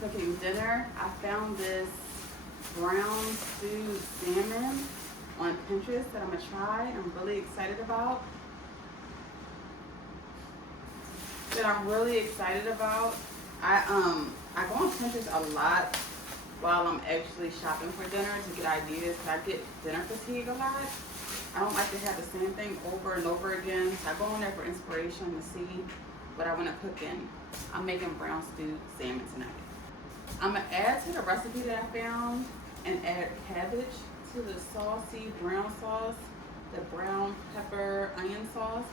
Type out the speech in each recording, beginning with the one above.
cooking dinner. I found this brown stewed salmon on Pinterest that I'm gonna try. I'm really excited about. I go on Pinterest a lot while I'm actually shopping for dinner to get ideas. I get dinner fatigue a lot. I don't like to have the same thing over and over again. So I go on there for inspiration to see what I want to cook in. I'm making brown stewed salmon tonight. I'm gonna add to the recipe that I found and add cabbage to the saucy brown sauce, the brown pepper onion sauce.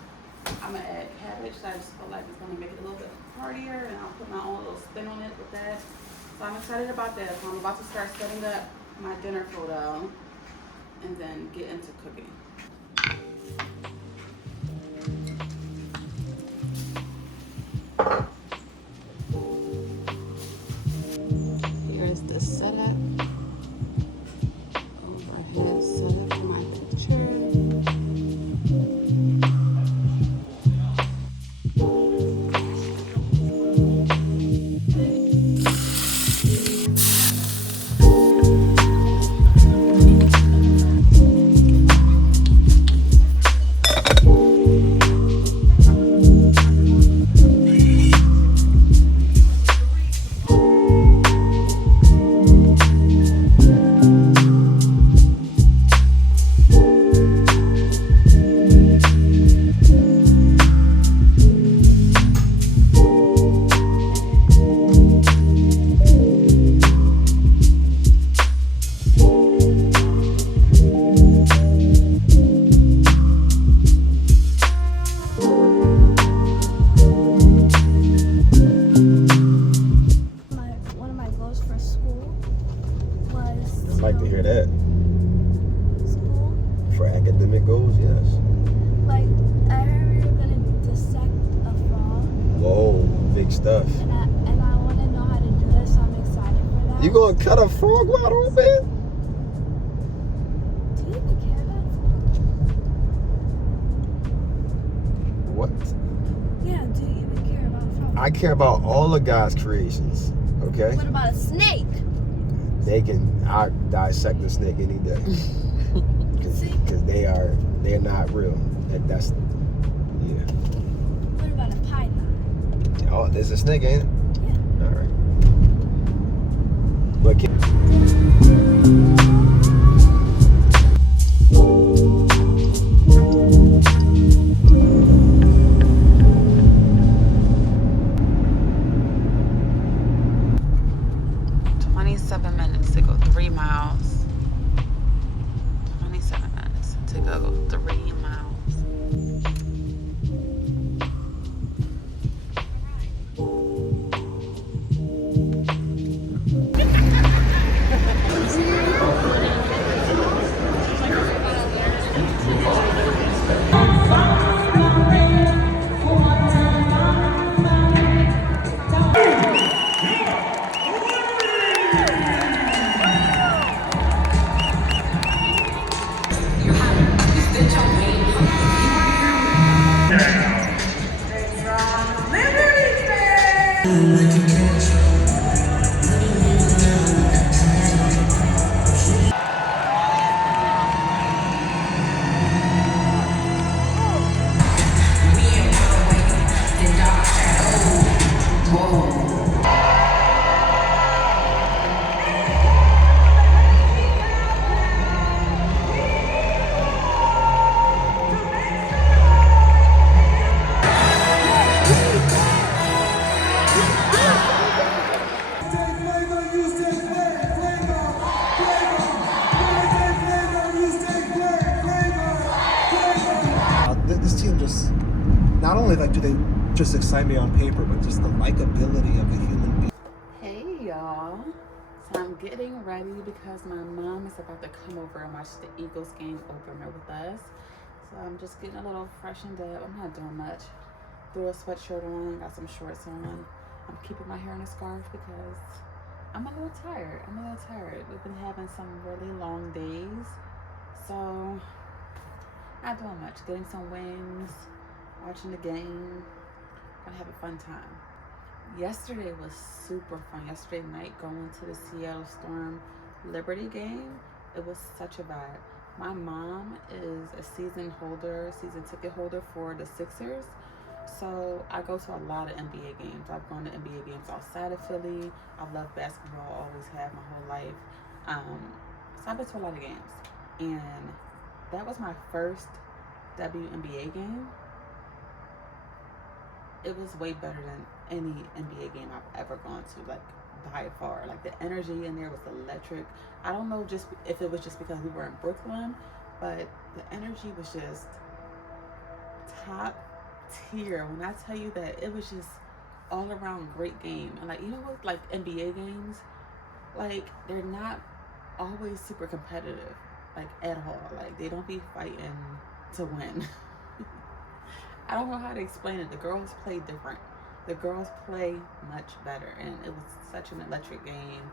I'm gonna add cabbage. So I just feel like it's gonna make it a little bit heartier, and I'll put my own little spin on it with that. So I'm excited about that. So I'm about to start setting up my dinner photo and then get into cooking. Here's the setup. Overhead setup for my picture. I'd like to hear that. School? For academic goals, yes. Like, I heard we were gonna dissect a frog. Whoa, big stuff. And I want to know how to do that, so I'm excited for that. You gonna cut a frog wide open? Do you even care about frogs? What? Yeah, do you even care about frogs? I care about all of God's creations, okay? What about a snake? I dissect a snake any day. Because they're not real. That's, yeah. What about a python? Oh, there's a snake, ain't it? Yeah. All right. But this team just, not only like do they just excite me on paper, but just the likability of a human being. Hey y'all, so I'm getting ready because my mom is about to come over and watch the Eagles game opener with us. So I'm just getting a little freshened up. I'm not doing much. Threw a sweatshirt on, got some shorts on. I'm keeping my hair in a scarf because I'm a little tired. We've been having some really long days. So not doing much. Getting some wings, watching the game. Gonna have a fun time. Yesterday was super fun. Yesterday night, going to the Seattle Storm Liberty game, it was such a vibe. My mom is a season ticket holder for the Sixers. So I go to a lot of NBA games. I've gone to NBA games outside of Philly. I've loved basketball, always have my whole life. So I've been to a lot of games. And that was my first WNBA game. It was way better than any NBA game I've ever gone to, like by far. Like the energy in there was electric. I don't know just if it was just because we were in Brooklyn, but the energy was just top tier. When I tell you that it was just all around great game. And like, you know what, like NBA games, like they're not always super competitive, like at all. Like they don't be fighting to win. I don't know how to explain it. The girls play different. The girls play much better, and it was such an electric game,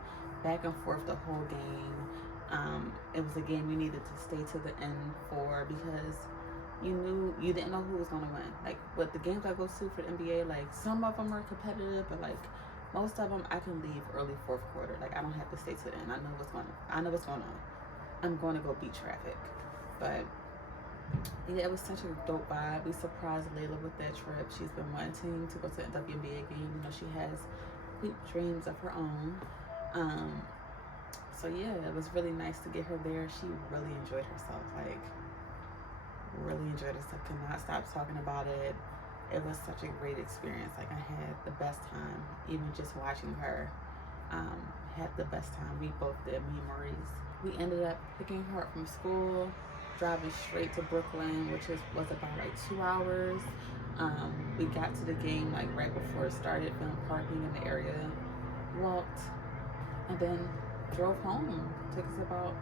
back and forth the whole game. It was a game you needed to stay to the end for because you didn't know who was going to win. Like with the games I go to for the NBA, like some of them are competitive, but like most of them I can leave early fourth quarter. Like I don't have to stay to the end. I know what's going on. I'm going to go beat traffic, but. Yeah, it was such a dope vibe. We surprised Leila with that trip. She's been wanting to go to a WNBA game. You know, she has big dreams of her own. So yeah, it was really nice to get her there. She really enjoyed herself. Like, really enjoyed herself. Could not stop talking about it. It was such a great experience. Like, I had the best time. Even just watching her, had the best time. We both did, me and Maurice. We ended up picking her up from school, driving straight to Brooklyn, which was about like 2 hours. We got to the game like right before it started, found parking in the area, walked, and then drove home. Took us about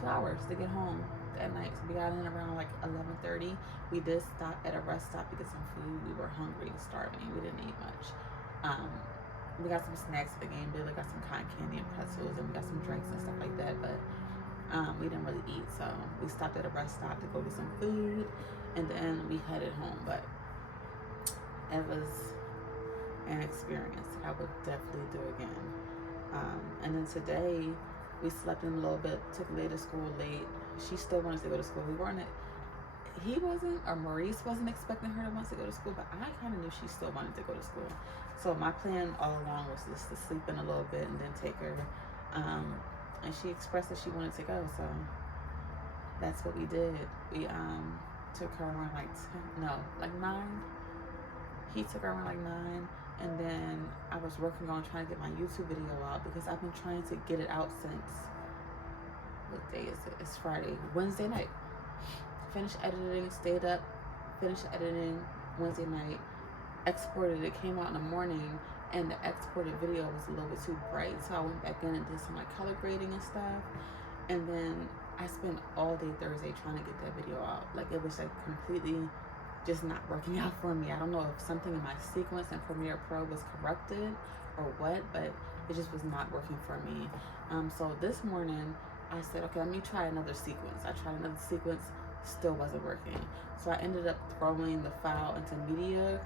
2 hours to get home that night. So we got in around like 11:30. We did stop at a rest stop to get some food. We were hungry and starving. We didn't eat much. We got some snacks at the game. Billy got some cotton candy and pretzels, and we got some drinks and stuff like that. But we didn't really eat, so we stopped at a rest stop to go get some food, and then we headed home. But it was an experience I would definitely do again. And then today we slept in a little bit, took Leila to school late. She still wanted to go to school. Maurice wasn't expecting her to want to go to school, but I kind of knew she still wanted to go to school. So my plan all along was just to sleep in a little bit and then take her. And she expressed that she wanted to go, so that's what we did. We took her around like 9. He took her around like 9, and then I was working on trying to get my YouTube video out because I've been trying to get it out since, what day is it? It's Friday, Wednesday night. Finished editing, stayed up, finished editing Wednesday night, exported it, came out in the morning, and the exported video was a little bit too bright, so I went back in and did some like color grading and stuff. And then I spent all day Thursday trying to get that video out. Like it was like completely just not working out for me. I don't know if something in my sequence in Premiere Pro was corrupted or what, but it just was not working for me. So this morning I said, okay, let me try another sequence. I tried another sequence, still wasn't working. So I ended up throwing the file into media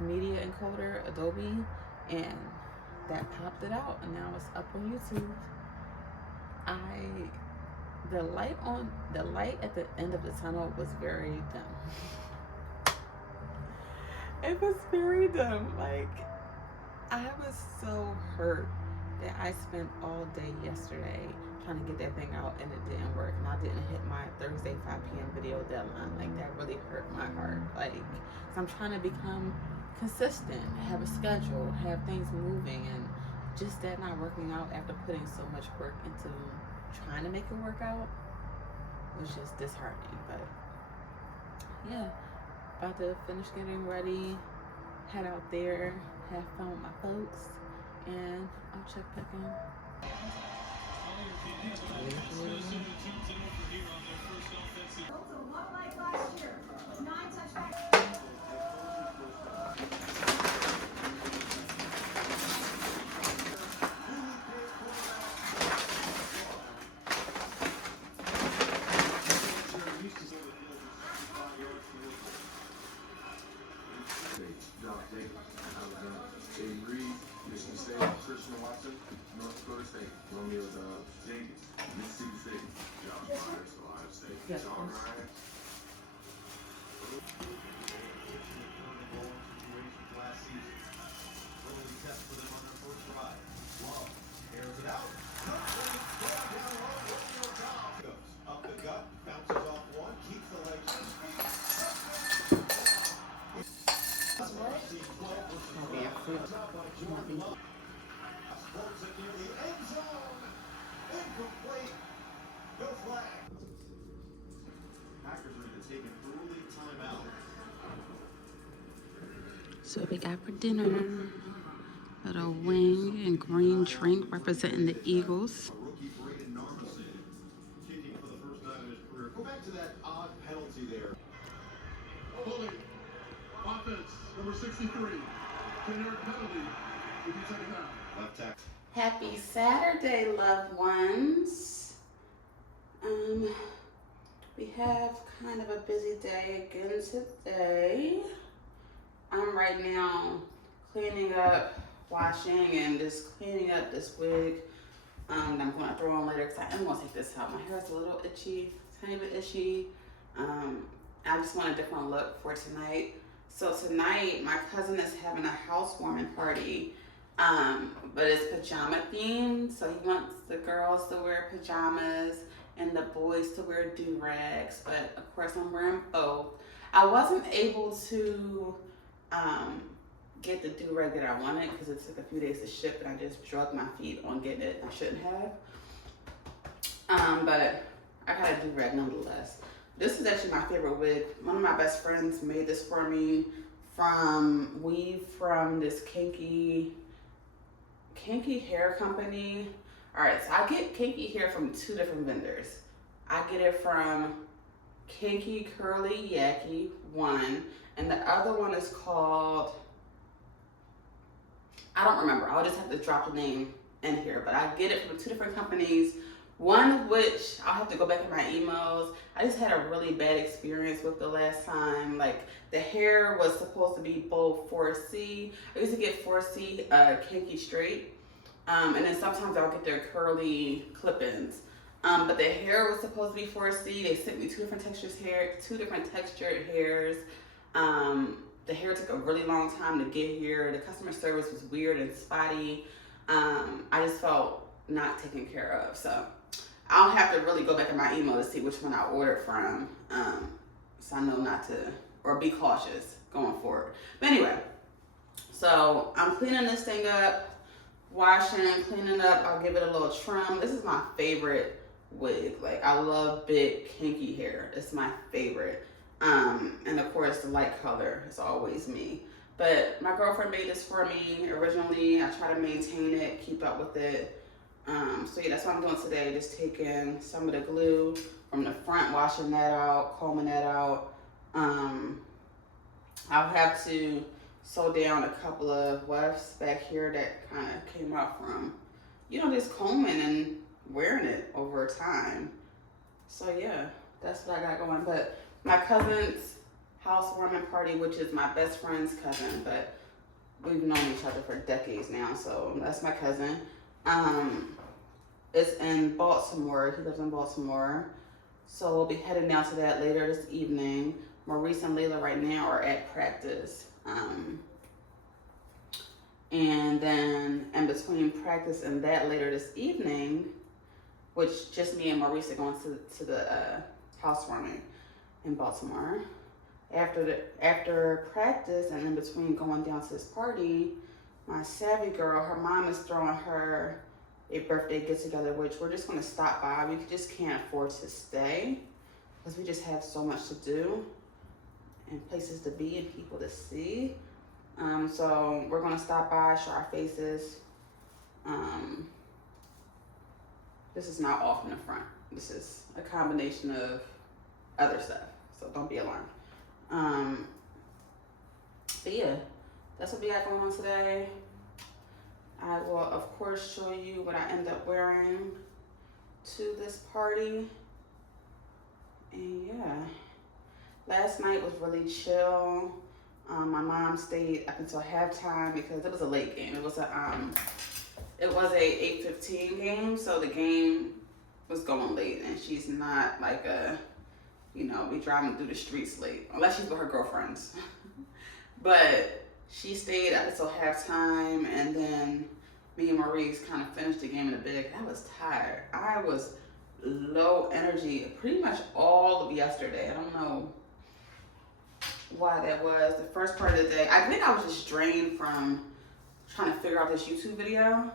encoder, Adobe, and that popped it out, and now it's up on YouTube. The light at the end of the tunnel was very dim. It was very dim. Like, I was so hurt that I spent all day yesterday trying to get that thing out and it didn't work, and I didn't hit my Thursday 5 p.m. video deadline. Like, that really hurt my heart. Like, so I'm trying to become consistent, have a schedule, have things moving, and just that not working out after putting so much work into trying to make it work out was just disheartening. But yeah, about to finish getting ready, head out there, have fun with my folks, and I'll check back in. Aiden Reed, Michigan State, Christian Watson, North Dakota State, Romeo Jenkins, Mississippi State, Josh Myers, Ohio State, Yes, John please. Ryan. Last season. Early test for them on their first drive. Love airs it out. Down low, Romeo Dobbs goes up the gut, bounces off one, keeps the legs on his feet. Sports it near the end zone. Incomplete. No flag. Packers are going to take an early timeout. So what we got for dinner, little wing and green drink representing the Eagles. A rookie Braden Narmison kicking for the first time in his career. Go back to that odd penalty there. Bully. Offense, number 63. 10-yard penalty. If you take it out. Left tackle. Happy Saturday, loved ones. We have kind of a busy day again today. I'm right now cleaning up, washing, and just cleaning up this wig that I'm going to throw on later because I am going to take this out. My hair is a little itchy, tiny bit itchy. I just want a different look for tonight. So tonight, my cousin is having a housewarming party, but it's pajama themed. So he wants the girls to wear pajamas and the boys to wear do-rags, but of course I'm wearing both. I wasn't able to get the do-rag that I wanted because it took a few days to ship and I just drugged my feet on getting it. I shouldn't have. But I got a do-rag nonetheless. This is actually my favorite wig. One of my best friends made this for me from this Kinky hair company. All right, so I get Kinky hair from 2 different vendors. I get it from Kinky Curly Yaki, one, and the other one is called, I don't remember. I'll just have to drop the name in here, but I get it from 2 different companies. One of which, I'll have to go back in my emails. I just had a really bad experience with the last time. Like, the hair was supposed to be both 4C. I used to get 4C Kinky straight. And then sometimes I'll get their curly clip-ins. But the hair was supposed to be 4C. They sent me 2 different textured hairs. The hair took a really long time to get here. The customer service was weird and spotty. I just felt not taken care of. So I'll have to really go back in my email to see which one I ordered from. So I know not to, or be cautious going forward. But anyway, so I'm cleaning this thing up, washing, cleaning up. I'll give it a little trim. This is my favorite wig. Like, I love big kinky hair. It's my favorite. And of course the light color is always me. But my girlfriend made this for me originally. I try to maintain it, keep up with it. So yeah, that's what I'm doing today. Just taking some of the glue from the front, washing that out, combing that out. I'll have to sew down a couple of wefts back here that kind of came out from, just combing and wearing it over time. So yeah, that's what I got going. But my cousin's housewarming party, which is my best friend's cousin, but we've known each other for decades now, so that's my cousin. It's in Baltimore. He lives in Baltimore. So we'll be heading down to that later this evening. Maurice and Leila right now are at practice. And then in between practice and that later this evening, which just me and Maurice are going to the housewarming in Baltimore. After practice and in between going down to this party, my savvy girl, her mom is throwing her a birthday get together, which we're just going to stop by. We just can't afford to stay because we just have so much to do and places to be and people to see. So we're going to stop by, show our faces. This is not all from the front. This is a combination of other stuff, so don't be alarmed. But yeah, that's what we got going on today. I will, of course, show you what I end up wearing to this party. And yeah, last night was really chill. My mom stayed up until halftime because it was a late game. It was a 8:15 game, so the game was going late, and she's not like a, you know, be driving through the streets late, unless she's with her girlfriends. But she stayed up until halftime, and then me and Maurice kind of finished the game in the bed. I was tired. I was low energy pretty much all of yesterday. I don't know why that was. The first part of the day, I think I was just drained from trying to figure out this YouTube video.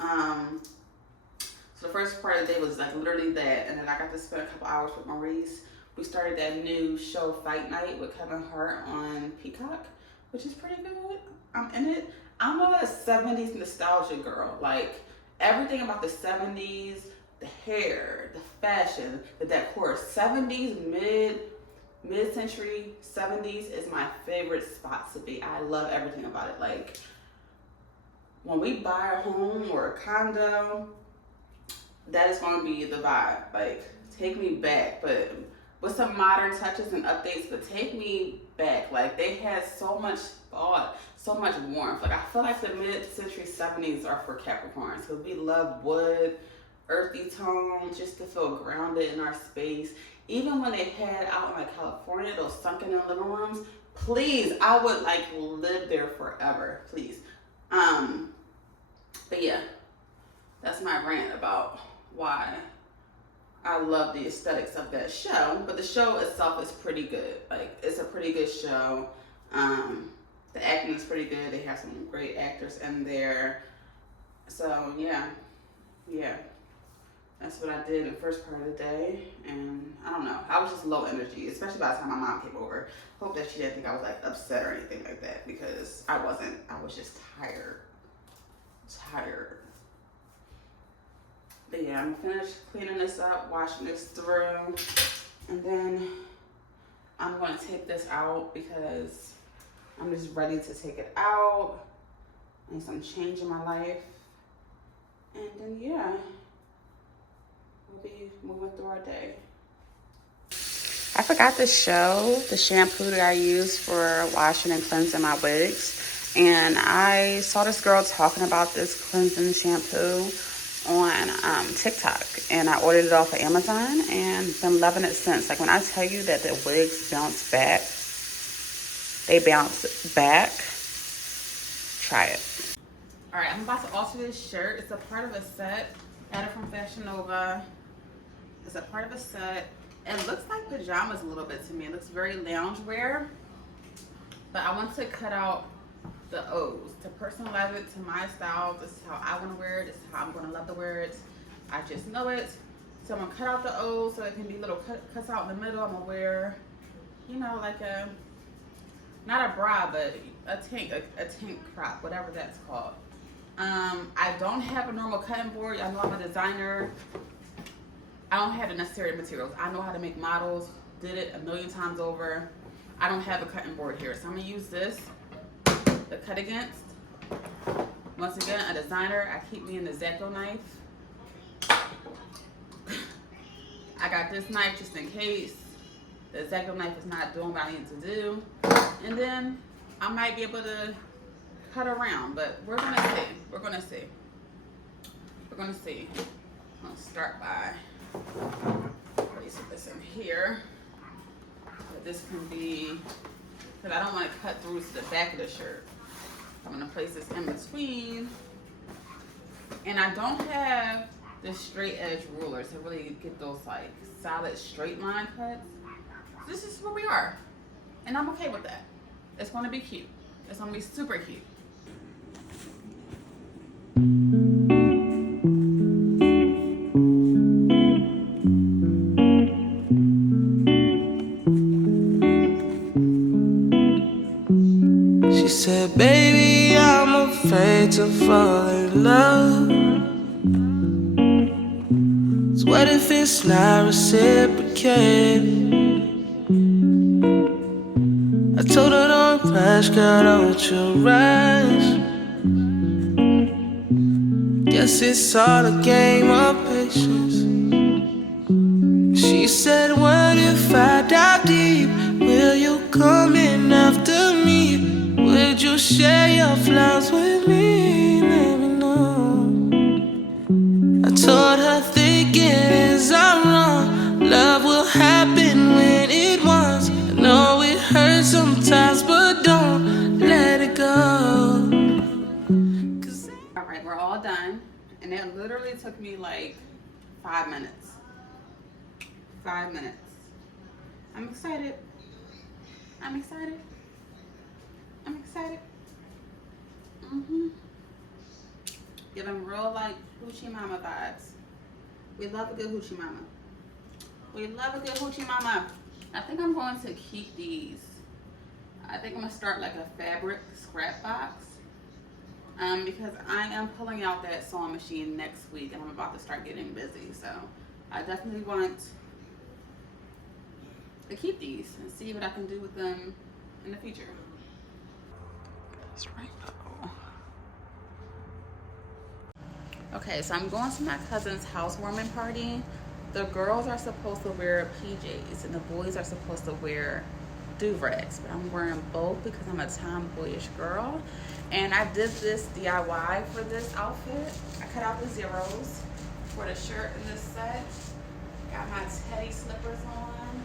So the first part of the day was like literally that, and then I got to spend a couple hours with Maurice. We started that new show Fight Night with Kevin Hart on Peacock, which is pretty good. I'm in it. I'm a 70s nostalgia girl. Like everything about the 70s, the hair, the fashion, the decor. 70s, mid-century 70s is my favorite spot to be. I love everything about it. Like when we buy a home or a condo, that is going to be the vibe. Like take me back, but with some modern touches and updates, but take me back. Like they had so much thought, so much warmth. Like I feel like the mid-century 70s are for Capricorns because we love wood, earthy tones, just to feel grounded in our space. Even when they had out in like California, those sunken in living rooms, please, I would like live there forever, please. But yeah, that's my rant about why I love the aesthetics of that show. But the show itself is pretty good. Like it's a pretty good show. The acting is pretty good. They have some great actors in there. So yeah. That's what I did in the first part of the day. And I don't know, I was just low energy, especially by the time my mom came over. Hope that she didn't think I was like upset or anything like that, because I wasn't. I was just tired. But yeah, I'm finished cleaning this up, washing this through, and then I'm gonna take this out because I'm just ready to take it out. I need some change in my life. And then yeah, we'll be moving through our day. I forgot to show the shampoo that I use for washing and cleansing my wigs. And I saw this girl talking about this cleansing shampoo on TikTok, and I ordered it off of Amazon and been loving it since. Like when I tell you that the wigs bounce back, they bounce back. Try it. All right, I'm about to alter this shirt. It's a part of a set. Got it from Fashion Nova. It's a part of a set. It looks like pajamas a little bit to me. It looks very loungewear, but I want to cut out the O's to personalize it to my style. This is how I want to wear it. This is how I'm going to love to wear it. I just know it. So I'm going to cut out the O's so it can be little cuts out in the middle. I'm going to wear, you know, like a, not a bra, but a tank crop, whatever that's called. I don't have a normal cutting board. I know I'm a designer. I don't have the necessary materials. I know how to make models. Did it a million times over. I don't have a cutting board here. So I'm going to use this to cut against. Once again, a designer. I keep me an X-Acto knife. I got this knife just in case the X-Acto knife is not doing what I need to do. And then I might be able to cut around, but we're gonna see. We're gonna see. I'm gonna start by placing this in here. So this can be, because I don't want to cut through to the back of the shirt. I'm gonna place this in between. And I don't have the straight edge ruler to really get those like solid straight line cuts. This is where we are. And I'm okay with that. It's gonna be cute. It's gonna be super cute. She said, baby, I'm afraid to fall in love. So what if it's not reciprocated? I told her don't rush, girl, don't you rush. Guess it's all a game of patience. She said, what if I dive deep? Will you come in after me? me? Would you share your flowers with me? Let me know. I told her thinking is I'm wrong. Love will happen when it wants. I know it hurts sometimes, but don't let it go. All right, we're all done. And it literally took me like 5 minutes. 5 minutes. I'm excited. I'm excited. I'm excited. Giving real like hoochie mama vibes. We love a good hoochie mama. We love a good hoochie mama. I think I'm going to keep these. I think I'm gonna start like a fabric scrap box. Because I am pulling out that sewing machine next week and I'm about to start getting busy. So I definitely want to keep these and see what I can do with them in the future. That's right. Okay, so I'm going to my cousin's housewarming party. The girls are supposed to wear PJs and the boys are supposed to wear do-rags, but I'm wearing both because I'm a tomboyish girl. And I did this DIY for this outfit. I cut out the zeros for the shirt in this set. Got my teddy slippers on.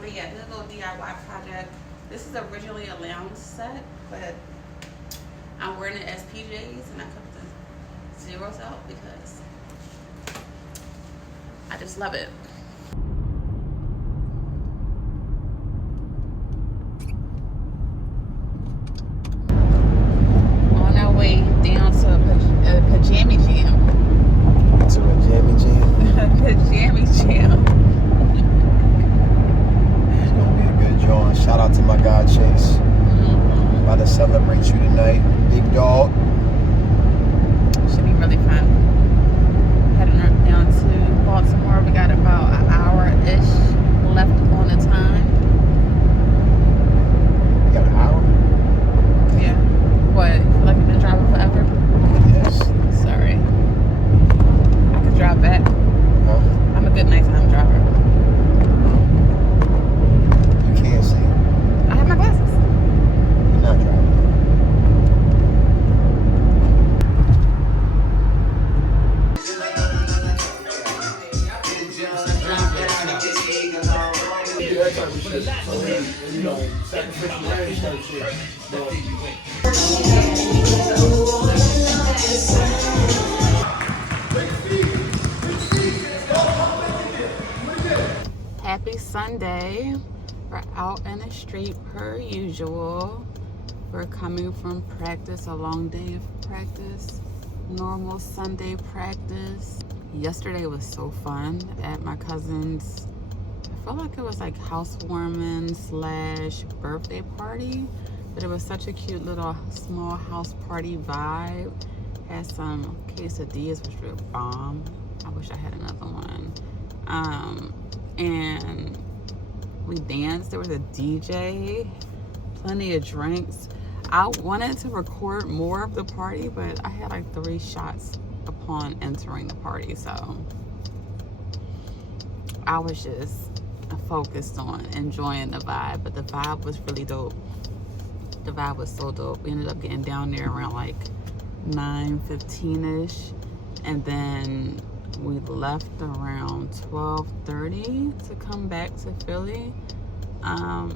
But yeah, this little DIY project. This is originally a lounge set, but I'm wearing it as PJs and I cut the zeros out because I just love it. On our way down to a Pajammy Jam. To a Jammy Jam. Pajammy Jam. It's gonna be a good joint. Shout out to my guy Chase. About to celebrate you tonight, big dog. Should be really fun. Heading down to Baltimore. We got about an hour-ish left on the time. You got an hour? Yeah. What? You feel like you've been driving forever? Yes. Sorry. I could drive back. Huh? I'm a good nighttime driver. You can't see. I have my glasses. You're not driving. Happy Sunday. We're out in the street per usual. We're coming from practice, a long day of practice, normal Sunday practice. Yesterday was so fun at my cousin's. I felt like it was like housewarming / birthday party, but it was such a cute little small house party vibe. Had some quesadillas, which were bomb. I wish I had another one. And we danced. There was a DJ, plenty of drinks. I wanted to record more of the party, but I had like 3 shots upon entering the party, so I was just focused on enjoying the vibe. But the vibe was really dope. The vibe was so dope. We ended up getting down there around like 9:15ish, and then we left around 12:30 to come back to Philly. I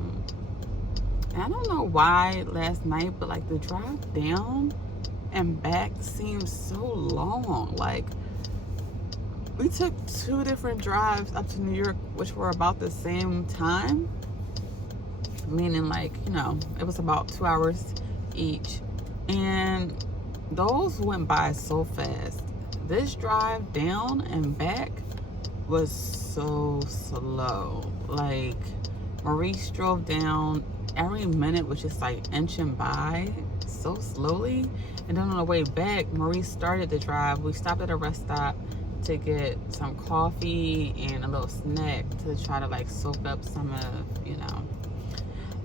don't know why last night, but like the drive down and back seemed so long. Like we took 2 different drives up to New York, which were about the same time, meaning like, you know, it was about 2 hours each, and those went by so fast. This drive down and back was so slow. Like Maurice drove down, every minute was just like inching by so slowly. And then on the way back, Maurice started the drive. We stopped at a rest stop to get some coffee and a little snack to try to like soak up some of, you know.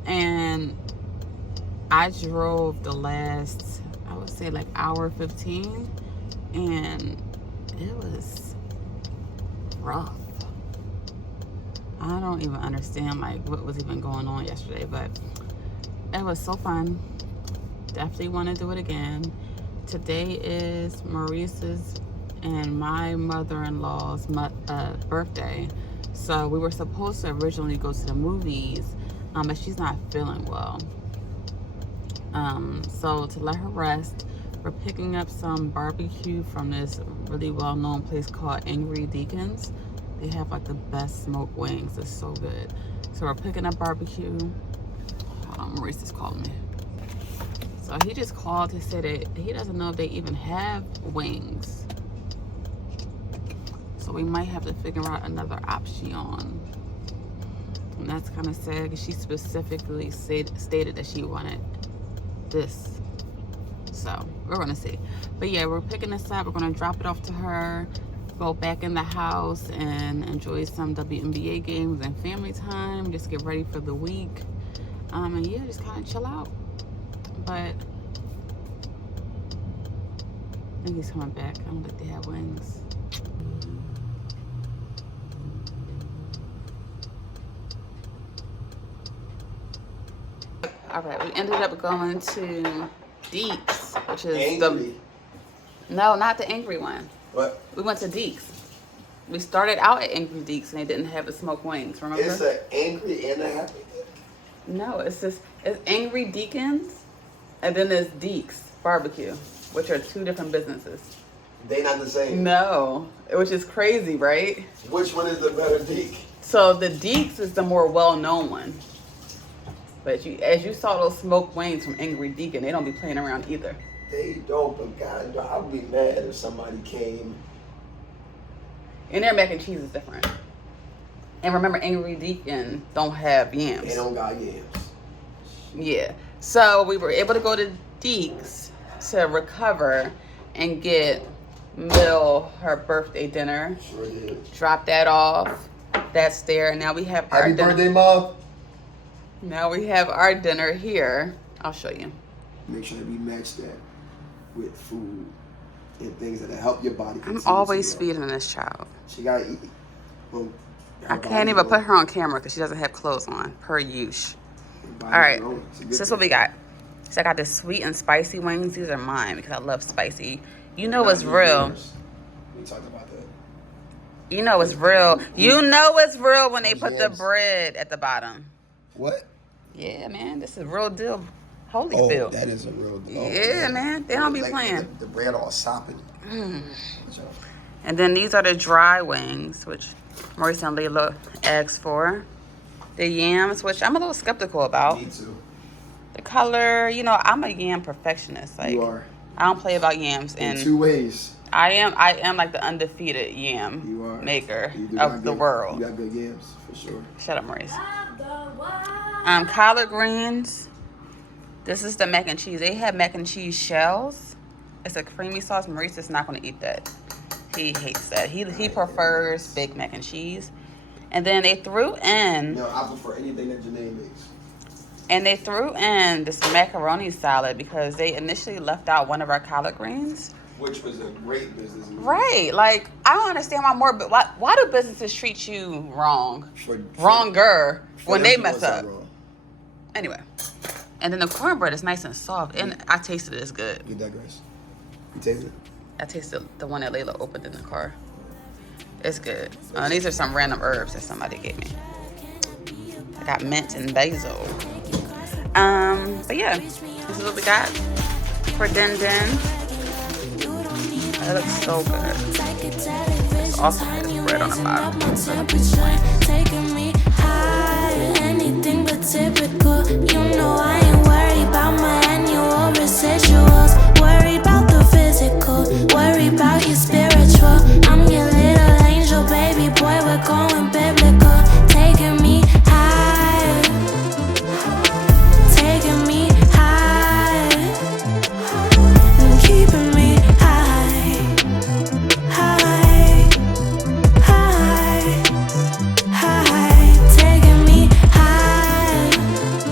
And I drove the last, I would say like hour 15, and it was rough. I don't even understand like what was even going on yesterday, but it was so fun. Definitely want to do it again. Today is Maurice's and my mother-in-law's birthday. So we were supposed to originally go to the movies, but she's not feeling well. So to let her rest, we're picking up some barbecue from this really well-known place called Angry Deacons. They have like the best smoked wings. It's so good. So we're picking up barbecue. Hold on, Maurice is calling me. So he just called to say that he doesn't know if they even have wings. So we might have to figure out another option. And that's kind of sad because she specifically stated that she wanted this. So we're gonna see. But yeah, we're picking this up. We're gonna drop it off to her, go back in the house and enjoy some WNBA games and family time. Just get ready for the week. And yeah, just kind of chill out. But I think he's coming back. I don't think they have wings. All right, we ended up going to Deeks, which is Angry. No, not the angry one. What? We went to Deeks. We started out at Angry Deeks and they didn't have the smoked wings, remember? It's an angry and a happy. No, it's Angry Deacons and then there's Deeks Barbecue, which are two different businesses. They not the same. No, which is crazy, right? Which one is the better Deke? So the Deeks is the more well-known one. But as you saw those smoked wings from Angry Deacon, they don't be playing around either. They don't, but God, I would be mad if somebody came. And their mac and cheese is different. And remember, Angry Deacon don't have yams. They don't got yams. Yeah. So we were able to go to Deeks to recover and get Mill her birthday dinner. Sure did. Drop that off. That's there. Now we have our Happy dinner. birthday, Mom. Now we have our dinner here. I'll show you. Make sure that we match that with food and things that help your body. I'm always feeding this child. She gotta eat. Well, I can't even put her on camera because she doesn't have clothes on, per use. All right, so this is what we got. So I got the sweet and spicy wings. These are mine because I love spicy. You know it's real. We talked about that. You know it's real. You know it's real when they put the bread at the bottom. What? Yeah, man, this is real deal. Holy Oh, Bill. that is a real deal. Yeah, man, they don't be Like playing. The bread all sopping. And then these are the dry wings, which Maurice and Leila asked for. The yams, which I'm a little skeptical about. Me too. The color, you know, I'm a yam perfectionist. Like, You are. I don't play about yams. In And 2 ways. I am like the undefeated yam You are. maker You do of got the good- world. You got good yams, for sure. Shut up, Maurice. Collard greens. This is the mac and cheese. They have mac and cheese shells. It's a creamy sauce. Maurice is not going to eat that. He hates that. He prefers baked mac and cheese. And then they threw in... No, I prefer anything that Janae makes. And they threw in this macaroni salad because they initially left out one of our collard greens. Which was a great business move. Right. Like, I don't understand why do businesses treat you wrong? Wronger when they mess up. Anyway. And then the cornbread is nice and soft. And I tasted it. It's good. You digress. You taste it? I tasted the one that Leila opened in the car. It's good. These are some random herbs that somebody gave me. I got mint and basil. But yeah, this is what we got for Din Din. It looks so good. It also has bread on the bottom. Taking me high, anything but typical. You know